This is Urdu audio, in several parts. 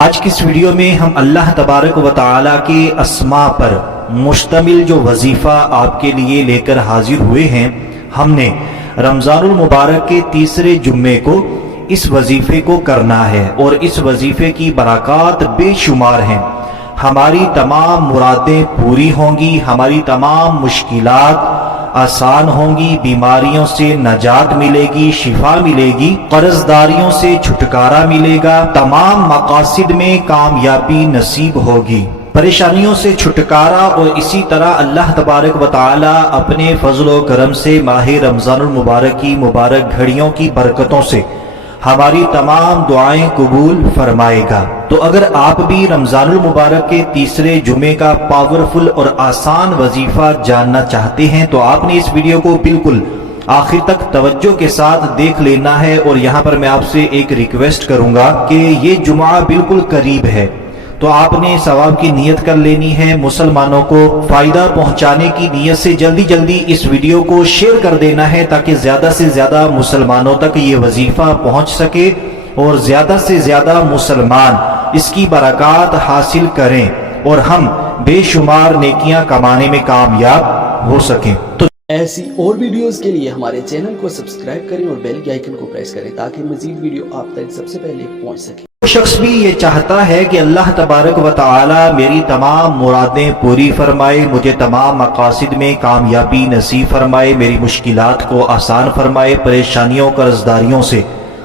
آج کی اس ویڈیو میں ہم اللہ تبارک و تعالی کے اسما پر مشتمل جو وظیفہ آپ کے لیے لے کر حاضر ہوئے ہیں، ہم نے رمضان المبارک کے تیسرے جمعے کو اس وظیفے کو کرنا ہے اور اس وظیفے کی برکات بے شمار ہیں۔ ہماری تمام مرادیں پوری ہوں گی، ہماری تمام مشکلات آسان ہوں گی، بیماریوں سے نجات ملے گی، شفا ملے گی، قرض داریوں سے چھٹکارا ملے گا، تمام مقاصد میں کامیابی نصیب ہوگی، پریشانیوں سے چھٹکارا، اور اسی طرح اللہ تبارک و تعالی اپنے فضل و کرم سے ماہ رمضان المبارک کی مبارک گھڑیوں کی برکتوں سے ہماری تمام دعائیں قبول فرمائے گا۔ تو اگر آپ بھی رمضان المبارک کے تیسرے جمعے کا پاورفل اور آسان وظیفہ جاننا چاہتے ہیں تو آپ نے اس ویڈیو کو بالکل آخر تک توجہ کے ساتھ دیکھ لینا ہے، اور یہاں پر میں آپ سے ایک ریکویسٹ کروں گا کہ یہ جمعہ بالکل قریب ہے، تو آپ نے ثواب کی نیت کر لینی ہے، مسلمانوں کو فائدہ پہنچانے کی نیت سے جلدی جلدی اس ویڈیو کو شیئر کر دینا ہے تاکہ زیادہ سے زیادہ مسلمانوں تک یہ وظیفہ پہنچ سکے اور زیادہ سے زیادہ مسلمان اس کی برکات حاصل کریں اور ہم بے شمار نیکیاں کمانے میں کامیاب ہو سکیں۔ تو ایسی اور ویڈیوز کے لیے ہمارے چینل کو سبسکرائب کریں اور بیل کے آئیکن کو پریس کریں تاکہ مزید ویڈیو آپ تک سب سے پہلے پہنچ سکے۔ شخص بھی یہ چاہتا ہے کہ اللہ تبارک و تعالی میری تمام مرادیں پوری فرمائے، مجھے تمام مقاصد میں کامیابی نصیب فرمائے، میری مشکلات کو آسان فرمائے، پریشانیوں قرض داریوں سے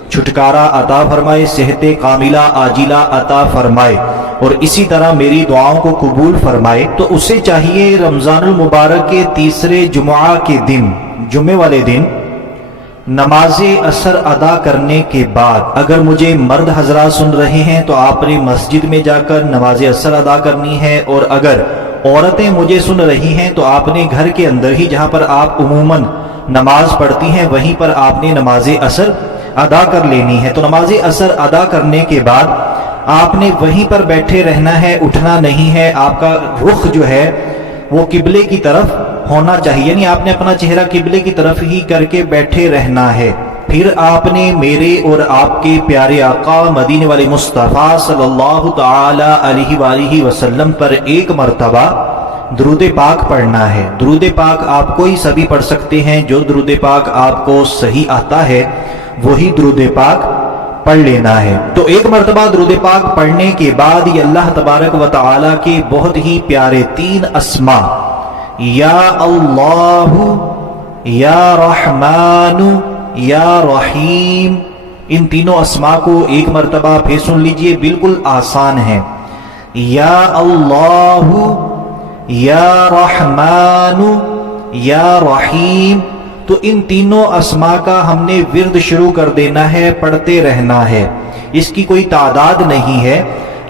چھٹکارا عطا فرمائے، صحت کاملہ عاجلہ عطا فرمائے، اور اسی طرح میری دعاؤں کو قبول فرمائے، تو اسے چاہیے رمضان المبارک کے تیسرے جمعہ کے دن، جمعے والے دن، نماز عصر ادا کرنے کے بعد، اگر مجھے مرد حضرات سن رہے ہیں تو آپ نے مسجد میں جا کر نماز عصر ادا کرنی ہے، اور اگر عورتیں مجھے سن رہی ہیں تو آپ نے گھر کے اندر ہی جہاں پر آپ عموماً نماز پڑھتی ہیں وہیں پر آپ نے نماز عصر ادا کر لینی ہے۔ تو نماز عصر ادا کرنے کے بعد آپ نے وہیں پر بیٹھے رہنا ہے، اٹھنا نہیں ہے، آپ کا رخ جو ہے وہ قبلے کی طرف ہونا چاہیے، یعنی آپ نے اپنا چہرہ قبلے کی طرف ہی کر کے بیٹھے رہنا ہے۔ پھر آپ نے میرے اور آپ کے پیارے آقا مدینے والے مصطفیٰ صلی اللہ تعالی علیہ وآلہ وسلم پر ایک مرتبہ درود پاک پڑھنا ہے۔ درود پاک آپ کوئی سا بھی پڑھ سکتے ہیں، جو درود پاک آپ کو صحیح آتا ہے وہی درود پاک پڑھ لینا ہے۔ تو ایک مرتبہ درود پاک پڑھنے کے بعد یہ اللہ تبارک و تعالی کے بہت ہی پیارے تین اسما، یا اللہ، یا رحمان، یا رحیم، ان تینوں اسما کو ایک مرتبہ پھر سن لیجئے، بالکل آسان ہے۔ یا اللہ، یا رحمان، یا رحیم، تو ان تینوں اسما کا ہم نے ورد شروع کر دینا ہے، پڑھتے رہنا ہے، اس کی کوئی تعداد نہیں ہے۔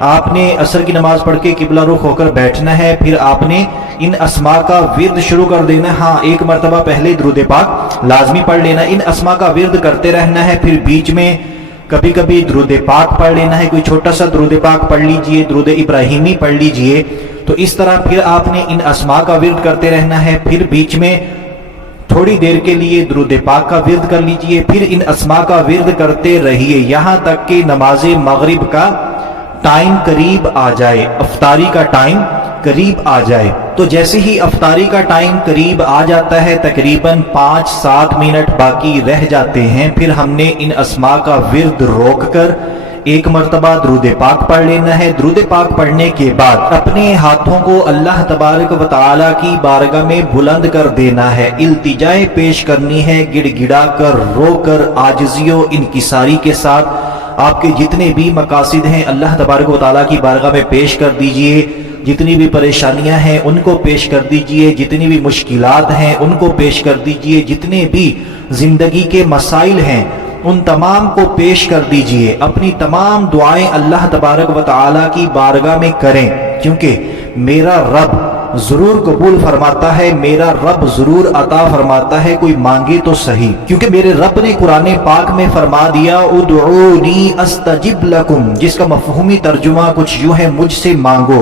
آپ نے عصر کی نماز پڑھ کے قبلہ رخ ہو کر بیٹھنا ہے، پھر آپ نے ان اسما کا ورد شروع کر دینا ہے۔ ہاں، ایک مرتبہ پہلے درود پاک لازمی پڑھ لینا، ان اسما کا ورد کرتے رہنا ہے، پھر بیچ میں کبھی کبھی درود پاک پڑھ لینا ہے، کوئی چھوٹا سا درود پاک پڑھ لیجئے، درود ابراہیمی پڑھ لیجئے۔ تو اس طرح پھر آپ نے ان اسما کا ورد کرتے رہنا ہے، پھر بیچ میں تھوڑی دیر کے لیے درود پاک کا ورد کر لیجئے، پھر ان اسما کا ورد کرتے رہیے یہاں تک کہ نماز مغرب کا ٹائم قریب آ جائے، افطاری کا ٹائم قریب آ جائے۔ تو جیسے ہی افطاری کا ٹائم قریب آ جاتا ہے، تقریباً 5-7 منٹ باقی رہ جاتے ہیں، پھر ہم نے ان اسما کا ورد روک کر ایک مرتبہ درود پاک پڑھ لینا ہے۔ درود پاک پڑھنے کے بعد اپنے ہاتھوں کو اللہ تبارک و تعالی کی بارگاہ میں بلند کر دینا ہے، التجائے پیش کرنی ہے، گڑ گڑا کر، رو کر، عاجزی و انکساری کے ساتھ آپ کے جتنے بھی مقاصد ہیں اللہ تبارک و تعالی کی بارگاہ میں پیش کر دیجئے، جتنی بھی پریشانیاں ہیں ان کو پیش کر دیجئے، جتنی بھی مشکلات ہیں ان کو پیش کر دیجئے، جتنے بھی زندگی کے مسائل ہیں ان تمام کو پیش کر دیجئے، اپنی تمام دعائیں اللہ تبارک و تعالی کی بارگاہ میں کریں، کیونکہ میرا رب ضرور قبول فرماتا ہے، میرا رب ضرور عطا فرماتا ہے، کوئی مانگے تو صحیح، کیونکہ میرے رب نے قرآن پاک میں فرما دیا ادعونی استجب لکم، جس کا مفہومی ترجمہ کچھ یوں ہے، مجھ سے مانگو